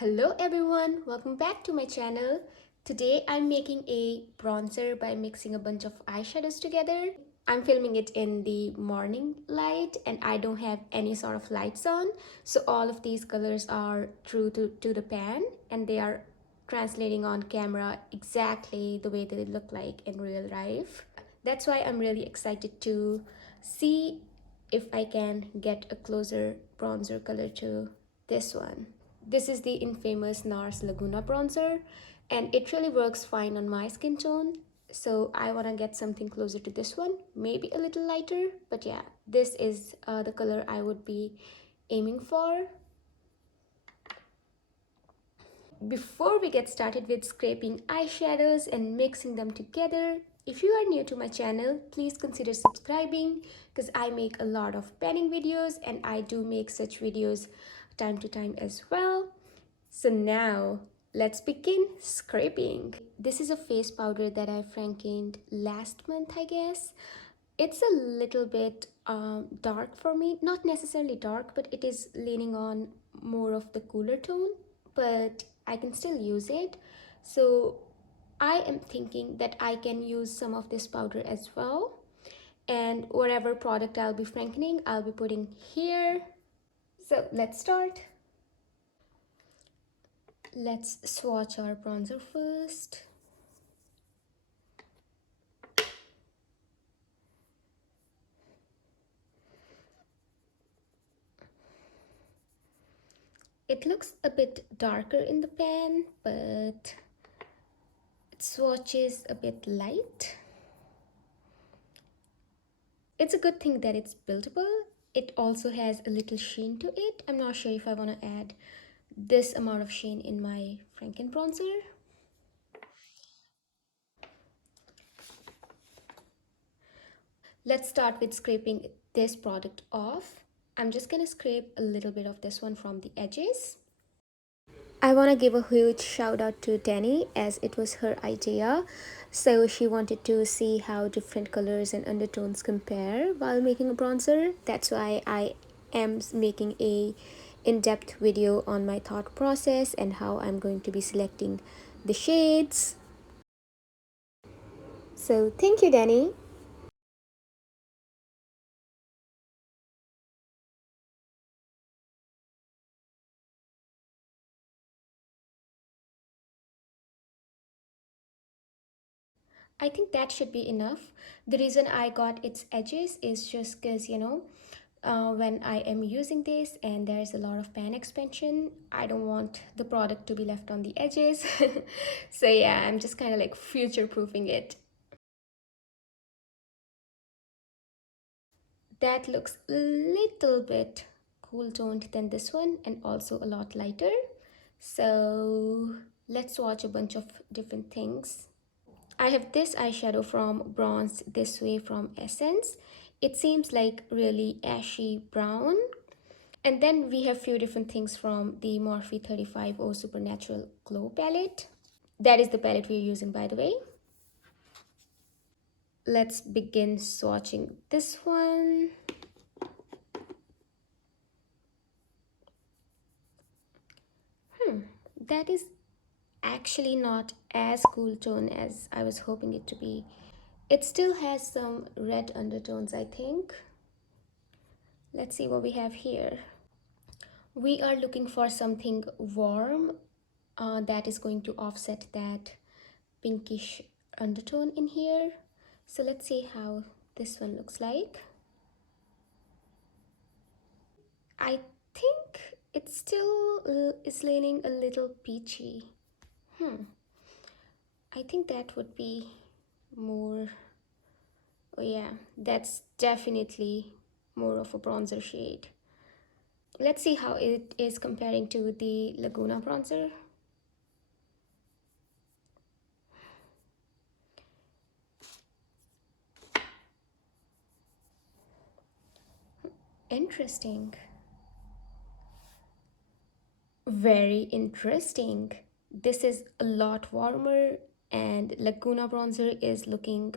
Hello everyone, welcome back to my channel. Today I'm making a bronzer by mixing a bunch of eyeshadows together. I'm filming it in the morning light and I don't have any sort of lights on. So all of these colors are true to the pan and they are translating on camera exactly the way that they look like in real life. That's why I'm really excited to see if I can get a closer bronzer color to this one. This is the infamous NARS Laguna bronzer and it really works fine on my skin tone. So I want to get something closer to this one, maybe a little lighter, but yeah, this is the color I would be aiming for. Before we get started with scraping eyeshadows and mixing them together, if you are new to my channel, please consider subscribing because I make a lot of panning videos and I do make such videos time to time as well. So now let's begin scraping. This is a face powder that I frankened last month, I guess. It's a little bit dark for me, not necessarily dark, but it is leaning on more of the cooler tone, but I can still use it. So I am thinking that I can use some of this powder as well, and whatever product I'll be frankening I'll be putting here. So let's start. Let's swatch our bronzer first. It looks a bit darker in the pan, but it swatches a bit light. It's a good thing that it's buildable. It also has a little sheen to it. I'm not sure if I want to add this amount of sheen in my Franken bronzer. Let's start with scraping this product off. I'm just gonna scrape a little bit of this one from the edges. I want to give a huge shout out to Danny as it was her idea. So she wanted to see how different colors and undertones compare while making a bronzer. That's why I am making a in-depth video on my thought process and how I'm going to be selecting the shades. So thank you, Danny. I think that should be enough. The reason I got its edges is just because, when I am using this and there's a lot of pan expansion, I don't want the product to be left on the edges. So yeah, I'm just kind of like future proofing it. That looks a little bit cool toned than this one and also a lot lighter. So let's watch a bunch of different things. I have this eyeshadow from Bronze This Way from Essence. It seems like really ashy brown. And then we have few different things from the Morphe 35O Supernatural Glow palette. That is the palette we're using, by the way. Let's begin swatching this one. That is actually not as cool tone as I was hoping it to be. It still has some red undertones, I think. Let's see what we have here. We are looking for something warm that is going to offset that pinkish undertone in here. So let's see how this one looks like. I think it still is leaning a little peachy. I think that would be more, oh yeah, that's definitely more of a bronzer shade. Let's see how it is comparing to the Laguna bronzer. Interesting. Very interesting. This is a lot warmer and Laguna bronzer is looking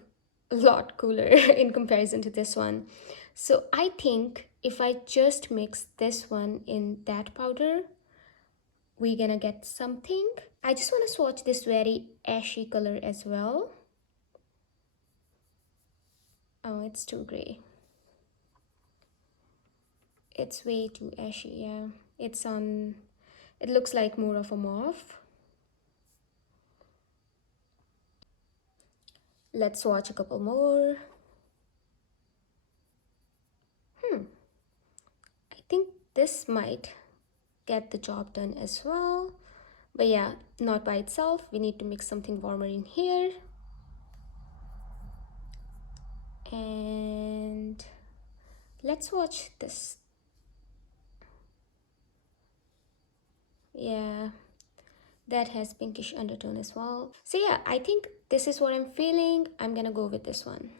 a lot cooler in comparison to this one. So I think if I just mix this one in that powder, we're gonna get something. I just want to swatch this very ashy color as well. Oh, it's too gray. It's way too ashy, yeah. It looks like more of a mauve. Let's swatch a couple more. I think this might get the job done as well. But yeah, not by itself. We need to mix something warmer in here. And let's watch this. Yeah, that has pinkish undertone as well. So yeah, I think this is what I'm feeling. I'm gonna go with this one.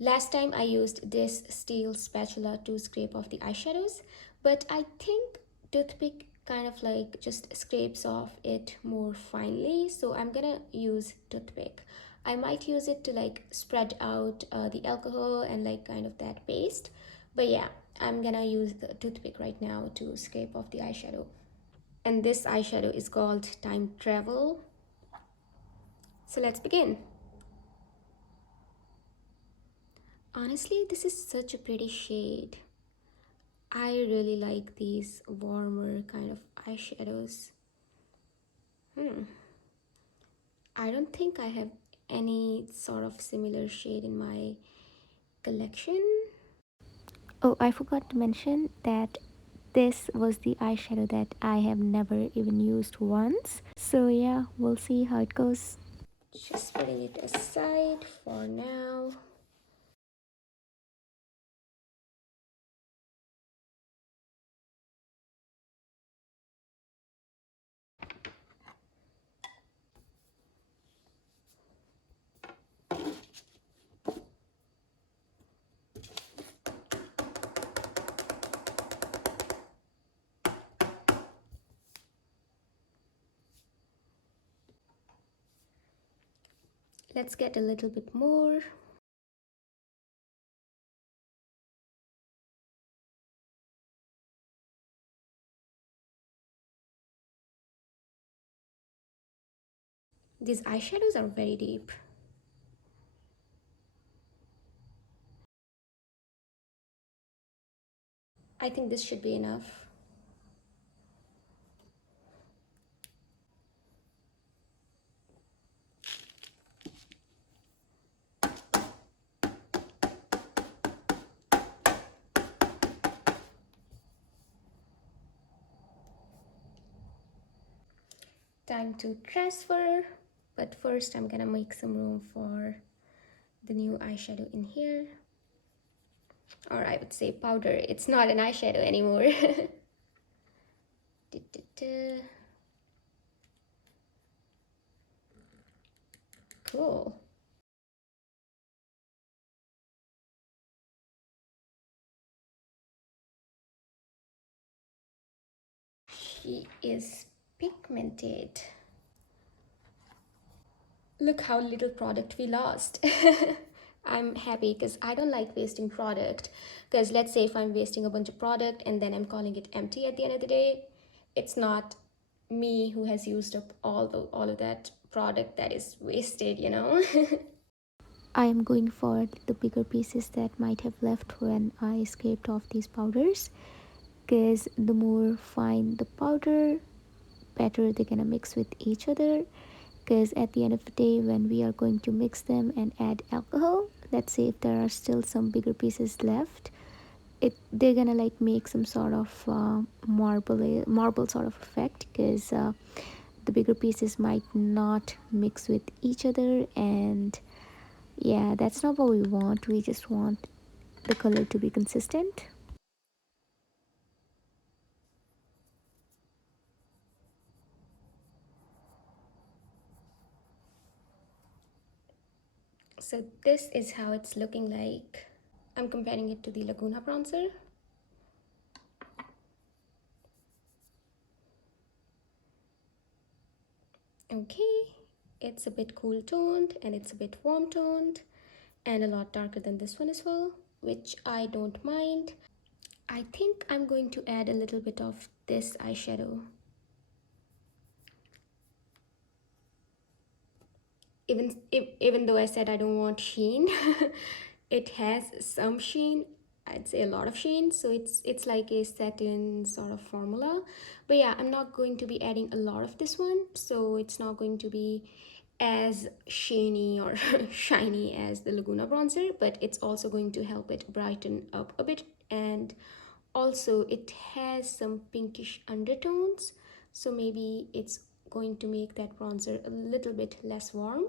Last time I used this steel spatula to scrape off the eyeshadows, but I think toothpick kind of like just scrapes off it more finely, so I'm gonna use toothpick. I might use it to like spread out the alcohol and like kind of that paste, but yeah, I'm gonna use the toothpick right now to scrape off the eyeshadow. And this eyeshadow is called Time Travel. So let's begin. Honestly, this is such a pretty shade. I really like these warmer kind of eyeshadows. I don't think I have any sort of similar shade in my collection. Oh, I forgot to mention that this was the eyeshadow that I have never even used once. So yeah, we'll see how it goes. Just putting it aside for now. Let's get a little bit more. These eyeshadows are very deep. I think this should be enough. Time to transfer, but first I'm gonna make some room for the new eyeshadow in here. Or I would say powder. It's not an eyeshadow anymore. Cool. She is pigmented. Look how little product we lost. I'm happy because I don't like wasting product. Because let's say if I'm wasting a bunch of product and then I'm calling it empty at the end of the day, it's not me who has used up all of that product that is wasted, you know? I am going for the bigger pieces that might have left when I scraped off these powders, because the more fine the powder, better they're gonna mix with each other. Because at the end of the day, when we are going to mix them and add alcohol, let's say if there are still some bigger pieces left, they're gonna like make some sort of marble sort of effect, because the bigger pieces might not mix with each other, and yeah, that's not what we want. We just want the color to be consistent. So this is how it's looking like. I'm comparing it to the Laguna bronzer. Okay, it's a bit cool toned and it's a bit warm toned and a lot darker than this one as well, which I don't mind. I think I'm going to add a little bit of this eyeshadow. Even though I said I don't want sheen, it has some sheen. I'd say a lot of sheen, so it's like a satin sort of formula. But yeah, I'm not going to be adding a lot of this one, so it's not going to be as sheeny or shiny as the Laguna bronzer, but it's also going to help it brighten up a bit. And also it has some pinkish undertones, so maybe it's going to make that bronzer a little bit less warm.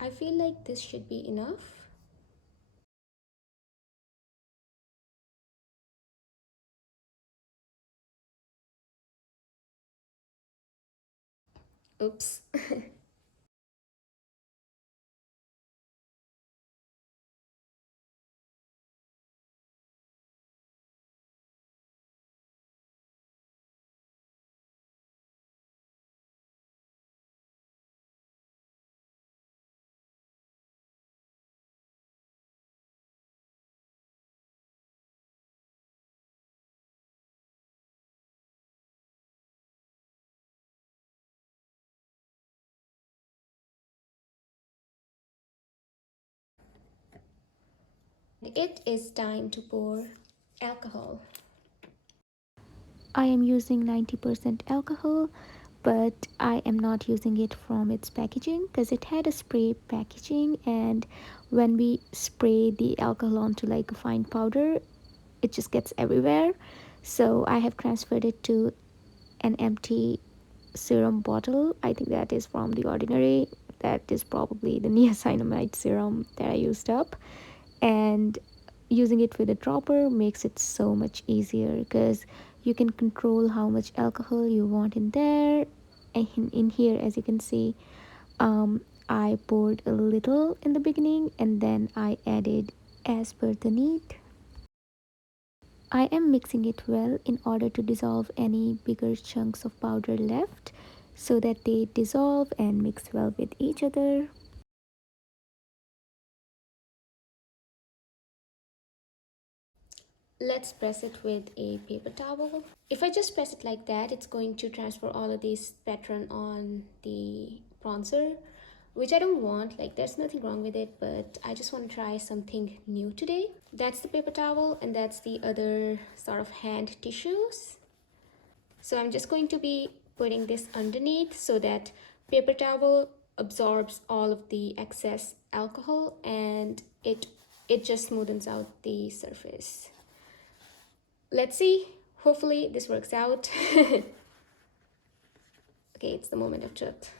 I feel like this should be enough. Oops. It is time to pour alcohol. I am using 90% alcohol, but I am not using it from its packaging because it had a spray packaging, and when we spray the alcohol onto like a fine powder, it just gets everywhere. So I have transferred it to an empty serum bottle. I think that is from The Ordinary. That is probably the niacinamide serum that I used up. And using it with a dropper makes it so much easier because you can control how much alcohol you want in there. And in here, as you can see, I poured a little in the beginning and then I added as per the need. I am mixing it well in order to dissolve any bigger chunks of powder left so that they dissolve and mix well with each other. Let's press it with a paper towel. If I just press it like that, it's going to transfer all of this pattern on the bronzer, which I don't want. Like, there's nothing wrong with it, but I just want to try something new today. That's the paper towel, and that's the other sort of hand tissues. So I'm just going to be putting this underneath so that paper towel absorbs all of the excess alcohol and it just smoothens out the surface. Let's see. Hopefully this works out. Okay, it's the moment of truth.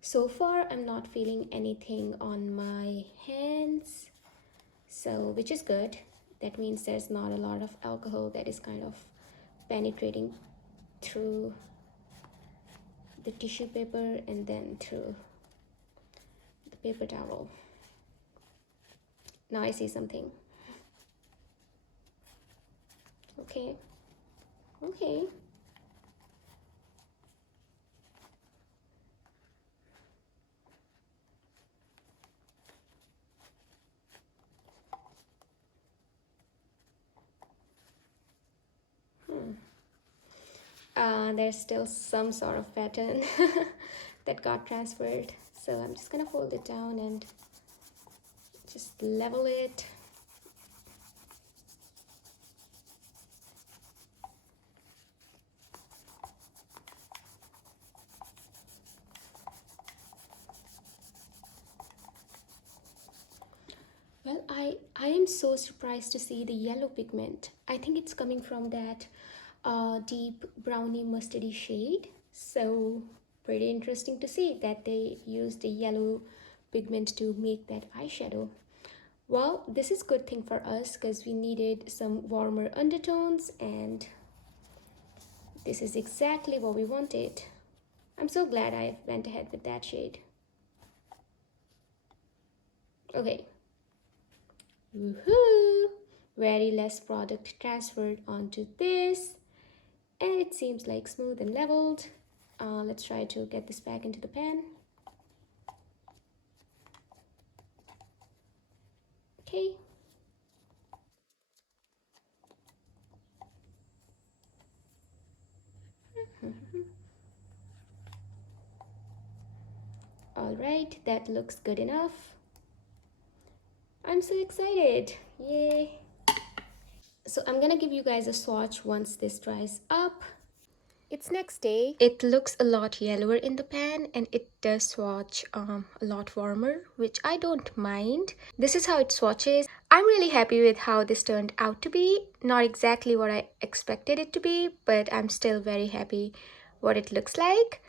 So far, I'm not feeling anything on my hands, so which is good. That means there's not a lot of alcohol that is kind of penetrating through the tissue paper and then through the paper towel. Now I see something. Okay, okay. There's still some sort of pattern that got transferred. So I'm just gonna fold it down and just level it. Well, I am so surprised to see the yellow pigment. I think it's coming from that deep browny mustardy shade. So pretty interesting to see that they used the yellow pigment to make that eyeshadow. Well, this is good thing for us because we needed some warmer undertones and this is exactly what we wanted. I'm so glad I went ahead with that shade. Okay. Woohoo! Very less product transferred onto this, and it seems like smooth and leveled. Let's try to get this back into the pan. Okay. All right, that looks good enough. I'm so excited. Yay. So I'm gonna give you guys a swatch once this dries up. It's next day. It looks a lot yellower in the pan and it does swatch a lot warmer, which I don't mind. This is how it swatches. I'm really happy with how this turned out to be. Not exactly what I expected it to be, but I'm still very happy what it looks like.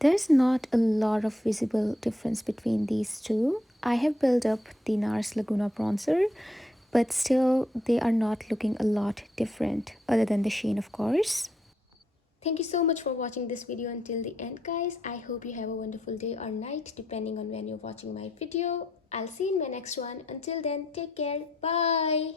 There's not a lot of visible difference between these two. I have built up the NARS Laguna bronzer, but still they are not looking a lot different other than the sheen, of course. Thank you so much for watching this video until the end, guys. I hope you have a wonderful day or night depending on when you're watching my video. I'll see you in my next one. Until then, take care. Bye.